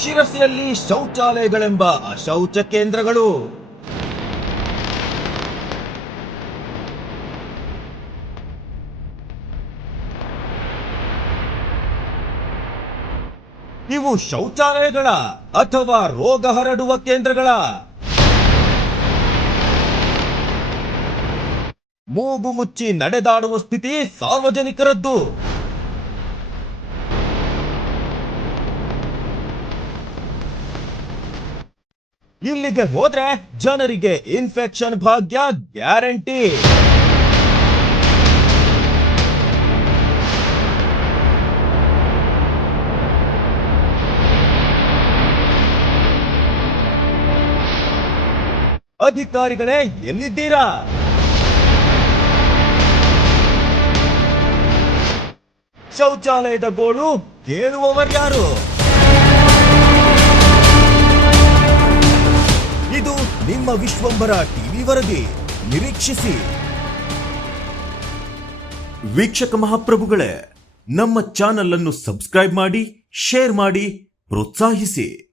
ಶಿರಸಿಯಲ್ಲಿ ಶೌಚಾಲಯಗಳೆಂಬ ಅಶೌಚ ಕೇಂದ್ರಗಳು. ಇವು ಶೌಚಾಲಯಗಳ ಅಥವಾ ರೋಗ ಹರಡುವ ಕೇಂದ್ರಗಳ? ಮೂಗು ಮುಚ್ಚಿ ನಡೆದಾಡುವ ಸ್ಥಿತಿ ಸಾರ್ವಜನಿಕರದ್ದು. ಇಲ್ಲಿಗೆ ಹೋದ್ರೆ ಜನರಿಗೆ ಇನ್ಫೆಕ್ಷನ್ ಭಾಗ್ಯ ಗ್ಯಾರಂಟಿ. ಅಧಿಕಾರಿಗಳೇ ಎಲ್ಲಿದ್ದೀರಾ? ಶೌಚಾಲಯದ ಗೋಳು ಕೇಳುವವರ್ಯಾರು? ಇದು ನಿಮ್ಮ ವಿಶ್ವಂಬರ ಟಿವಿ ವರದಿ. ನಿರೀಕ್ಷಿಸಿ. ವೀಕ್ಷಕ ಮಹಾಪ್ರಭುಗಳೇ, ನಮ್ಮ ಚಾನೆಲ್ ಅನ್ನು ಸಬ್ಸ್ಕ್ರೈಬ್ ಮಾಡಿ, ಶೇರ್ ಮಾಡಿ, ಪ್ರೋತ್ಸಾಹಿಸಿ.